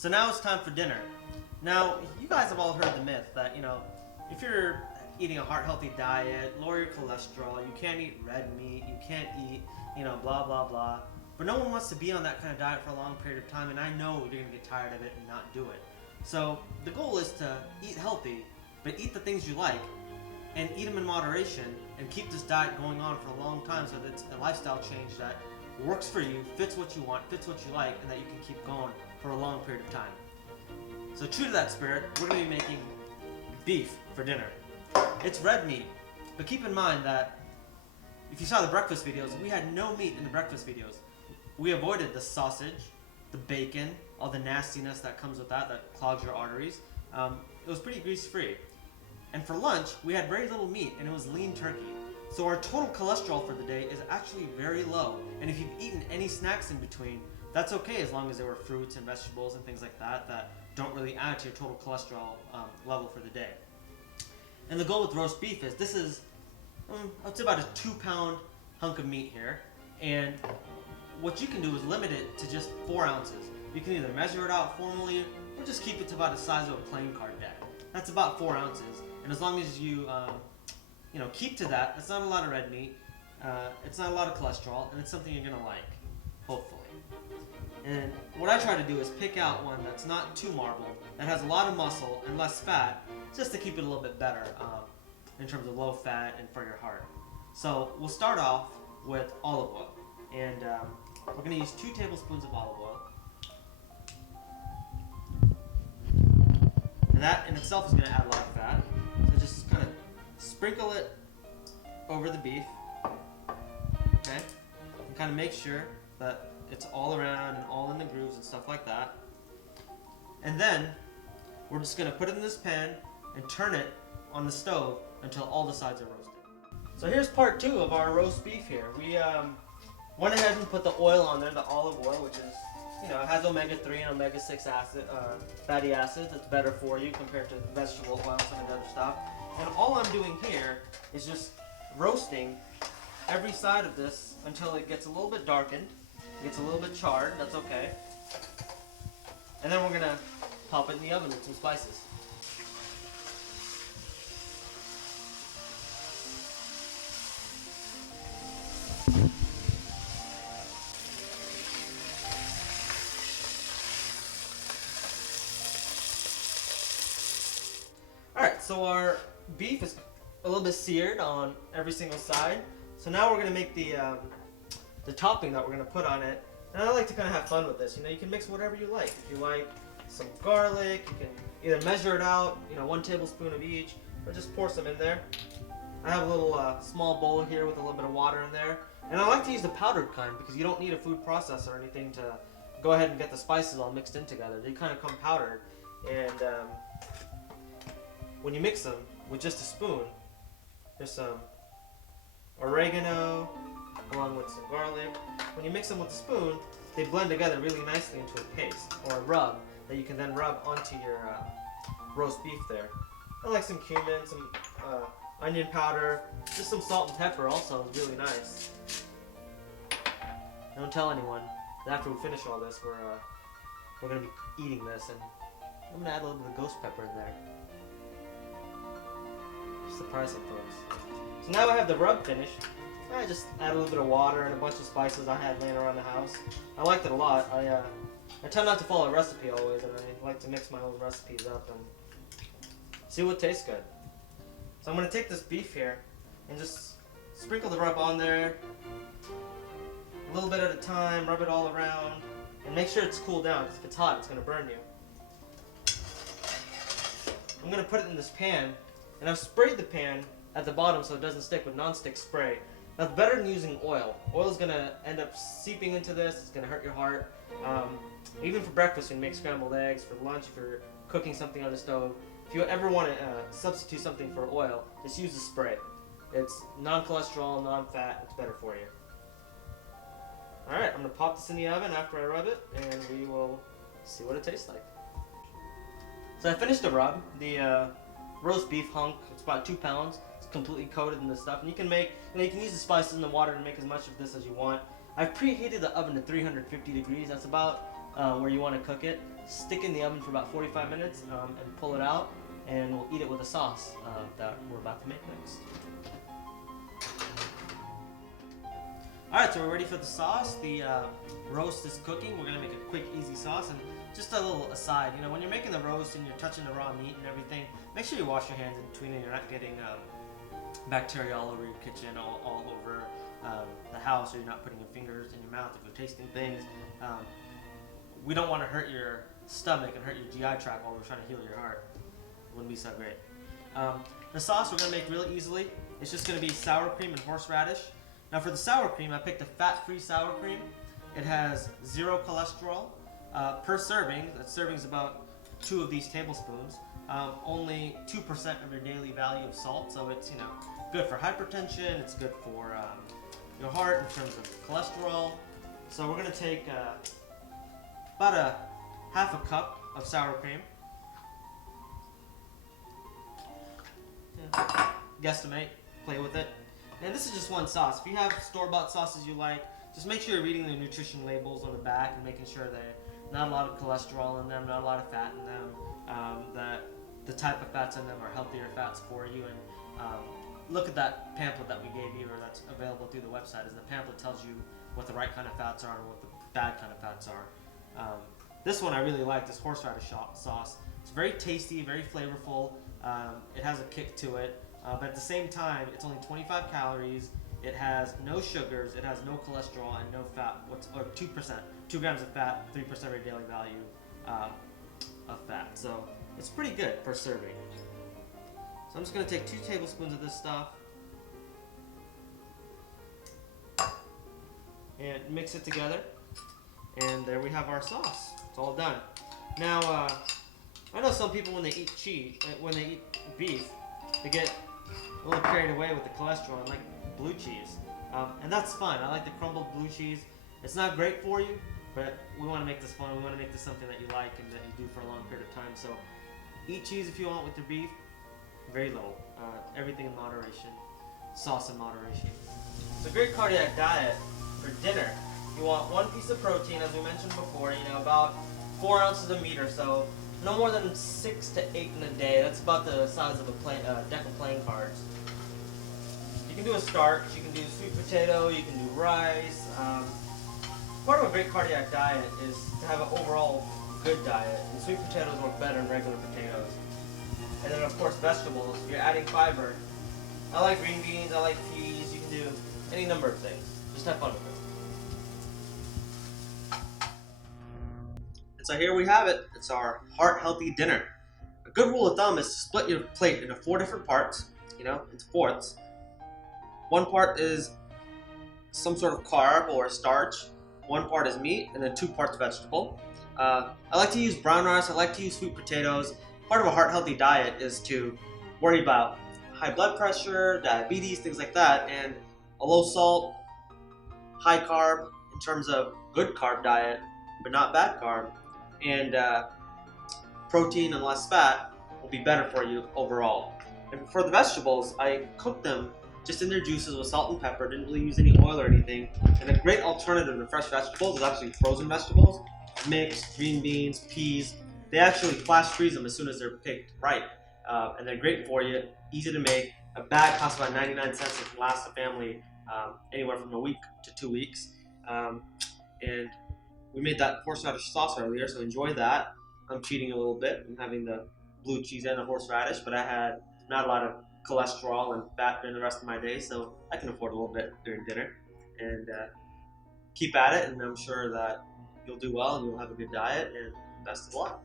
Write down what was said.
So now it's time for dinner. Now, you guys have all heard the myth that, if you're eating a heart-healthy diet, lower your cholesterol, you can't eat red meat, you can't eat, blah, blah, blah. But no one wants to be on that kind of diet for a long period of time, and I know you're going to get tired of it and not do it. So the goal is to eat healthy, but eat the things you like, and eat them in moderation, and keep this diet going on for a long time so that it's a lifestyle change that works for you, fits what you want, fits what you like, and that you can keep going for a long period of time. So true to that spirit, we're going to be making beef for dinner. It's red meat, but keep in mind that if you saw the breakfast videos, we had no meat in the breakfast videos. We avoided the sausage, the bacon, all the nastiness that comes with that clogs your arteries. It was pretty grease-free. And for lunch, we had very little meat, and it was lean turkey. So our total cholesterol for the day is actually very low. And if you've eaten any snacks in between, that's okay as long as there were fruits and vegetables and things like that don't really add to your total cholesterol level for the day. And the goal with roast beef is this is, I'd say about a 2-pound hunk of meat here. And what you can do is limit it to just 4 ounces. You can either measure it out formally or just keep it to about the size of a playing card deck. That's about 4 ounces. And as long as you keep to that, it's not a lot of red meat, it's not a lot of cholesterol, and it's something you're gonna like, hopefully. And what I try to do is pick out one that's not too marbled, that has a lot of muscle and less fat, just to keep it a little bit better in terms of low fat and for your heart. So we'll start off with olive oil, and we're gonna use 2 tablespoons of olive oil. And that in itself is gonna add a lot of fat. So just kind of sprinkle it over the beef, okay? And kind of make sure that it's all around and all in the grooves and stuff like that. And then we're just gonna put it in this pan and turn it on the stove until all the sides are roasted. So here's part 2 of our roast beef here. We went ahead and put the oil on there, the olive oil, which is, it has omega-3 and omega-6 fatty acids. It's better for you compared to vegetable oil and some of the other stuff. And all I'm doing here is just roasting every side of this until it gets a little bit darkened, gets a little bit charred, that's okay. And then we're gonna pop it in the oven with some spices. Alright, so our beef is a little bit seared on every single side. So now we're going to make the topping that we're going to put on it. And I like to kind of have fun with this. You can mix whatever you like. If you like some garlic, you can either measure it out, 1 tablespoon of each, or just pour some in there. I have a little small bowl here with a little bit of water in there. And I like to use the powdered kind because you don't need a food processor or anything to go ahead and get the spices all mixed in together. They kind of come powdered. And when you mix them with just a spoon, there's some oregano along with some garlic. When you mix them with a spoon, they blend together really nicely into a paste or a rub that you can then rub onto your roast beef there. I like some cumin, some onion powder, just some salt and pepper also is really nice. Don't tell anyone that after we finish all this, we're going to be eating this, and I'm going to add a little bit of ghost pepper in there. Surprise some folks. So now I have the rub finished. I just add a little bit of water and a bunch of spices I had laying around the house. I liked it a lot. I tend not to follow a recipe always, and I like to mix my own recipes up and see what tastes good. So I'm going to take this beef here and just sprinkle the rub on there a little bit at a time, rub it all around, and make sure it's cooled down because if it's hot it's going to burn you. I'm going to put it in this pan. And I've sprayed the pan at the bottom so it doesn't stick with non-stick spray. That's better than using oil. Oil is going to end up seeping into this. It's going to hurt your heart. Even for breakfast when you make scrambled eggs, for lunch if you're cooking something on the stove. If you ever want to substitute something for oil, just use the spray. It's non-cholesterol, non-fat. It's better for you. Alright, I'm going to pop this in the oven after I rub it, and we will see what it tastes like. So I finished the rub. The roast beef hunk, it's about 2 pounds. It's completely coated in this stuff, and you can use the spices and the water to make as much of this as you want. I've preheated the oven to 350 degrees. That's about where you want to cook it, stick in the oven for about 45 minutes and pull it out, and we'll eat it with a sauce that we're about to make next. Alright, so we're ready for the sauce. The roast is cooking. We're going to make a quick, easy sauce. And just a little aside, you know, when you're making the roast and you're touching the raw meat and everything, make sure you wash your hands in between and you're not getting bacteria all over your kitchen, all over the house, or you're not putting your fingers in your mouth if you're tasting things. We don't want to hurt your stomach and hurt your GI tract while we're trying to heal your heart. It wouldn't be so great. The sauce we're going to make really easily. It's just going to be sour cream and horseradish. Now for the sour cream, I picked a fat-free sour cream. It has 0 cholesterol per serving. That serving is about 2 of these tablespoons. Only 2% of your daily value of salt, so it's, you know, good for hypertension. It's good for your heart in terms of cholesterol. So we're gonna take about a half a cup of sour cream. Guesstimate, play with it. And this is just one sauce. If you have store-bought sauces you like, just make sure you're reading the nutrition labels on the back and making sure that not a lot of cholesterol in them, not a lot of fat in them, that the type of fats in them are healthier fats for you. And look at that pamphlet that we gave you, or that's available through the website. As the pamphlet tells you what the right kind of fats are and what the bad kind of fats are. This one I really like, this horseradish sauce. It's very tasty, very flavorful. It has a kick to it. But at the same time, it's only 25 calories. It has no sugars. It has no cholesterol and no fat. Or 2%, 2 grams of fat, 3% of your daily value of fat. So it's pretty good for serving. So I'm just going to take 2 tablespoons of this stuff and mix it together. And there we have our sauce. It's all done. Now, I know some people when they eat beef, they get a little carried away with the cholesterol and like blue cheese. And that's fine. I like the crumbled blue cheese. It's not great for you, but we want to make this fun. We want to make this something that you like and that you do for a long period of time. So eat cheese if you want with your beef. Very little. Everything in moderation. Sauce in moderation. It's a great cardiac diet for dinner. You want 1 piece of protein, as we mentioned before, you know, about 4 ounces of meat or so. No more than 6 to 8 in a day. That's about the size of a deck of playing cards. You can do a starch, you can do sweet potato, you can do rice. Part of a great cardiac diet is to have an overall good diet. And sweet potatoes work better than regular potatoes. And then of course vegetables, if you're adding fiber. I like green beans, I like peas, you can do any number of things. Just have fun with it. And so here we have it. It's our heart-healthy dinner. A good rule of thumb is to split your plate into 4 different parts, you know, into fourths. 1 part is some sort of carb or starch, 1 part is meat, and then 2 parts vegetable. I like to use brown rice, I like to use sweet potatoes. Part of a heart-healthy diet is to worry about high blood pressure, diabetes, things like that, and a low salt, high carb in terms of good carb diet, but not bad carb, and protein and less fat will be better for you overall. And for the vegetables, I cook them just in their juices with salt and pepper, didn't really use any oil or anything. And a great alternative to fresh vegetables is actually frozen vegetables, mixed, green beans, peas. They actually flash freeze them as soon as they're picked right. And they're great for you, easy to make. A bag costs about 99 cents. It can last a family anywhere from a week to 2 weeks. And we made that horseradish sauce earlier, so enjoy that. I'm cheating a little bit. I'm having the blue cheese and the horseradish, but I had not a lot of cholesterol and fat during the rest of my day, so I can afford a little bit during dinner. And keep at it, and I'm sure that you'll do well and you'll have a good diet, and best of luck.